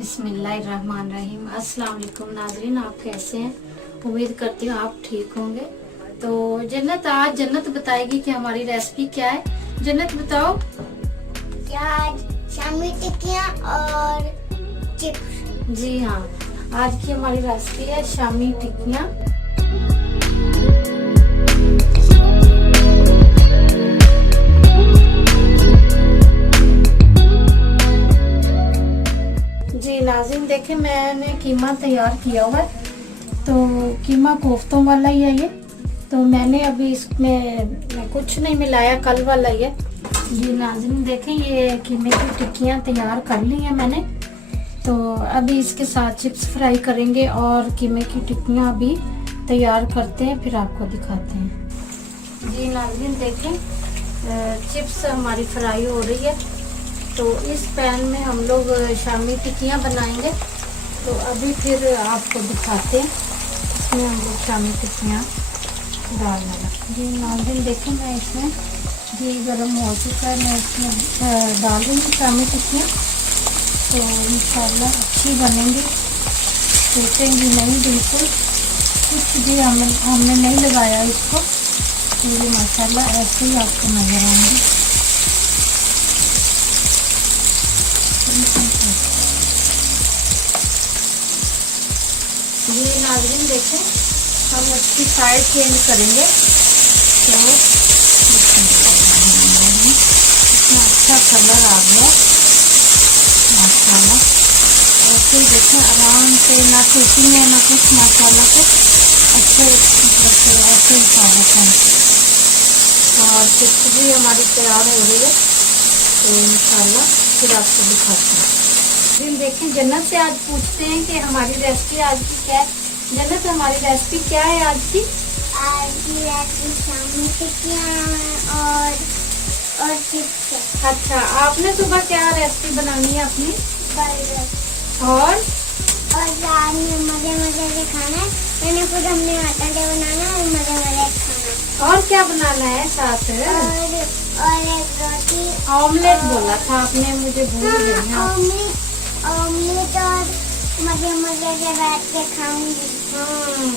बिस्मिल्लाहिर्रहमानिर्रहीम। अस्सलाम वालेकुम नाज़रीन, आप कैसे हैं? उम्मीद करती हूँ आप ठीक होंगे। तो आज जन्नत बताएगी कि हमारी रेसिपी क्या है। जन्नत बताओ। आज शामी टिक्कियाँ और चिप्स। जी हाँ, आज की हमारी रेसिपी है शामी टिक्कियाँ। जी नाज़रीन देखें, मैंने कीमा तैयार किया हुआ है। तो कीमा कोफ्तों वाला ही है ये। तो मैंने अभी इसमें कुछ नहीं मिलाया, कल वाला ही है। जी नाज़रीन देखें, ये कीमे की टिक्कियाँ तैयार कर ली हैं मैंने। तो अभी इसके साथ चिप्स फ्राई करेंगे और कीमे की टिक्कियाँ अभी तैयार करते हैं, फिर आपको दिखाते हैं। जी नाज़रीन देखें, चिप्स हमारी फ्राई हो रही है। तो इस पैन में हम लोग शामी टिक्कियाँ बनाएंगे। तो अभी फिर आपको दिखाते हैं इसमें हम लोग शामी टिक्कियाँ डालना है। जी नाज़रीन देखें, मैं इसमें घी गर्म हो चुका है, मैं इसमें डाल रही हूँ शामी टिक्कियाँ। तो इंशाल्लाह अच्छी बनेंगी, टूटेंगी नहीं बिल्कुल, कुछ भी हमने नहीं लगाया इसको। तो ये माशाल्लाह ऐसे ही आपको नजर आएंगे। ये नाज़रीन देखें, हम उसकी साइड चेंज करेंगे। तो इतना अच्छा कलर आ गया माशाल्लाह। ऐसे ही देखें आराम से, ना कुकिंग है ना कुछ, माशाल्लाह से अच्छे मतलब से ऐसे ही सारा है। और चिप्स भी हमारी तैयार हो रही है। तो इंशाल्लाह फिर आपको दिखाते हैं। फिर देखें, जन्नत से आज पूछते हैं कि हमारी रेसिपी आज की क्या है। जन्नत, हमारी रेसिपी क्या है आज की? आज की रेसिपी शामी टिक्कियाँ और चिप्स है। अच्छा, आपने सुबह क्या रेसिपी बनानी है अपनी? बर्गर। और रात में मजे मजे से खाना है। मैंने खुद हमने आटा दे बनाना है और मजे मजे खाना। और क्या बनाना है साथ? और एक रोटी। ऑमलेट बोला था आपने, मुझे भूल गई। ऑमलेट और मजे मजे से बैठ के खाऊंगी।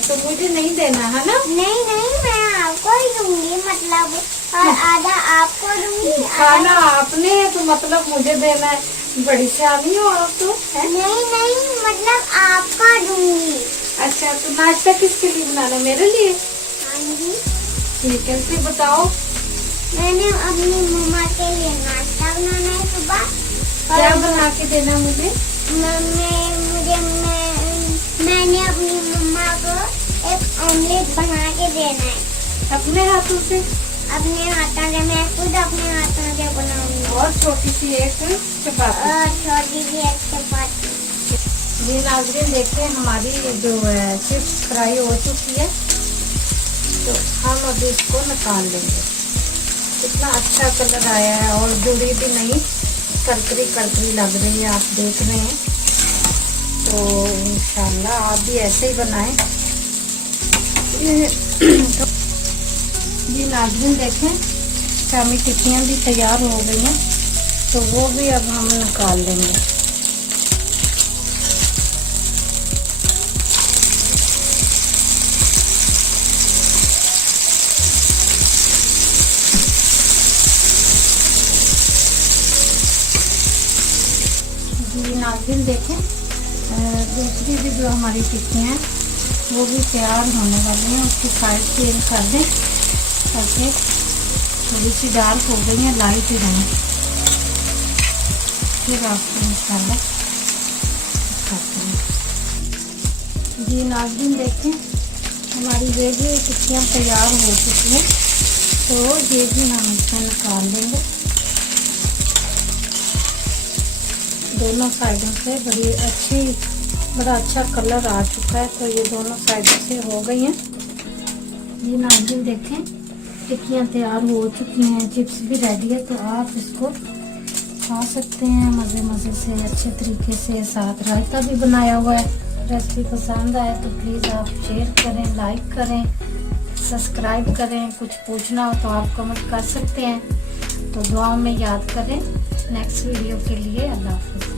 तो मुझे नहीं देना है ना? नहीं, मैं आपको ही दूंगी, मतलब और आधा आपको दूंगी। खाना आपने है तो मतलब मुझे देना है। बड़ी सियानी हो आप तो है? नहीं, मतलब आपका दूंगी। अच्छा, तो नाश्ता किसके लिए बनाना? मेरे लिए? हाँ जी। ठीक है, फिर बताओ। मैंने अपनी मम्मा के लिए नाश्ता बनाना है सुबह। क्या बना के देना मुझे? मैंने अपनी मम्मा को एक ऑमलेट बना के देना है अपने हाथों से? अपने हाथों से, मैं खुद अपने हाथों से बनाऊंगी। और छोटी सी एक चपाती। और छोटी सी एक चपाती। जी नाज़रीन देखिए, हमारी जो चिप्स फ्राई हो चुकी है। तो हम अभी इसको निकाल लेंगे। कितना अच्छा कलर आया है और जुड़ी भी नहीं, करकरी लग रही है, आप देख रहे हैं। तो इंशाल्लाह आप भी ऐसे ही बनाएं। जी नाज़रीन देखें, शामी टिक्कियाँ भी तैयार हो गई हैं। तो वो भी अब हम निकाल लेंगे। जी नाज़रीन देखें, दूसरी भी जो हमारी टिक्कियाँ हैं वो भी तैयार होने वाली हैं। उसकी साइड चेंज कर दें ताकि थोड़ी सी डार्क हो गई हैं, लाइट ही रहें। फिर आपको इंशाल्लाह दिखाते हैं। जी नाज़रीन देखें, हमारी ये भी टिक्कियाँ तैयार हो चुकी हैं। तो ये भी हम इसमें निकाल लेंगे। दोनों साइडों से बड़ा अच्छा कलर आ चुका है। तो ये दोनों साइडों से हो गई हैं। ये नाज़रीन देखें, टिक्कियाँ तैयार हो चुकी हैं, चिप्स भी रेडी है। तो आप इसको खा सकते हैं मज़े से, अच्छे तरीके से। साथ रायता भी बनाया हुआ है। रेसिपी पसंद आए तो प्लीज़ आप शेयर करें, लाइक करें, सब्सक्राइब करें। कुछ पूछना हो तो आप कमेंट कर सकते हैं। तो दुआ में याद करें। नेक्स्ट वीडियो के लिए अल्लाह हाफ़िज़।